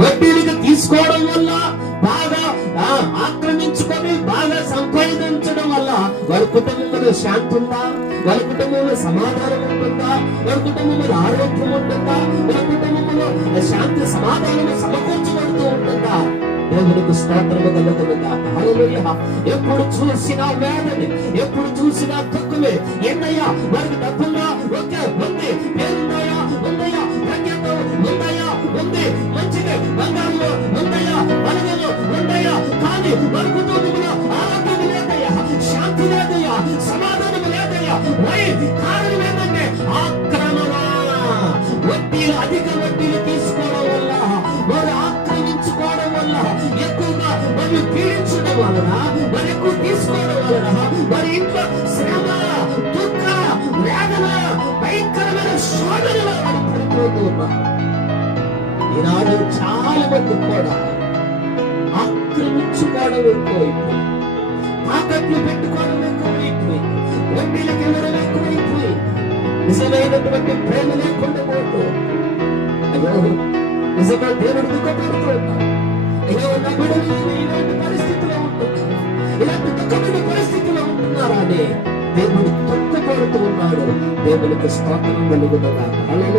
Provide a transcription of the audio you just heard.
వడ్డీలకు తీసుకోవడం వల్ల, బాగా ఆక్రమించుకొని బాగా సంపాదించడం వల్ల వారి కుటుంబంలో శాంతి ఉందా? వారి కుటుంబంలో సమాధానం ఉంటుందా? వారి కుటుంబంలో ఆరోగ్యం ఉంటుందా? వారి కుటుంబంలో శాంతి సమాధానం సమకూర్చబడుతూ ఉంటుందా? దేవునికి స్తోత్రము కలుగునుగాక. హల్లెలూయా. ఎప్పుడు చూసినా వేదనే, ఎప్పుడు చూసినా దుఃఖమే. ఏంటయ్యా వారికి డబ్బుందా? ఓకే ఉంది. పేరుందయ్యా? ఉందయ్యా. ప్రజ్ఞత ఉందయ్యా? ఉంది. మంచిది. బంగారంలో ఉందయ్యా? బలగంలో ఉందయ్యా? కానీ వారి కుటుంబంలో ఆరోగ్యం లేదయ్యా, శాంతి లేదయ్యా, సమాధానం లేదయ్యా. కారణం ఏంటంటే ఆక్రమణ. వడ్డీలు, అధిక వడ్డీలు తీసుకోవడం వల్ల, వారు ఆక్రమించుకోవడం వల్ల, ఎక్కువగా వారిని పీడించడం వలన, వారు ఎక్కువ తీసుకోవడం వలన వారి ఇంట్లో శ్రమ, దుఃఖ, వేదన, భయంకరమైన శోధనలో వారు పడిపోతూ ఉన్నారు. ఈనాడు చాలా మంది కూడా ఆక్రమించుకోవడం ఎక్కువైపోయి, తాకట్లు పెట్టుకోవడం ఎక్కువైపోయి, వడ్డీలకు వెళ్ళడం ఎక్కువైపోయి, నిజమైనటువంటి ప్రేమ లేకుండా పోతూ, అయ్యో నిజంగా దేవుడు దుఃఖపడుతూ ఉన్నాడు. అయ్యో నా బిడ్డలు ఇలాంటి పరిస్థితిలో ఉంటున్నారు, ఇలాంటి దుఃఖమైన పరిస్థితిలో ఉంటున్నారా అని దేవుడు దుఃఖపడుతూ ఉన్నాడు. దేవునికి స్తోత్రం కలుగునుగాక.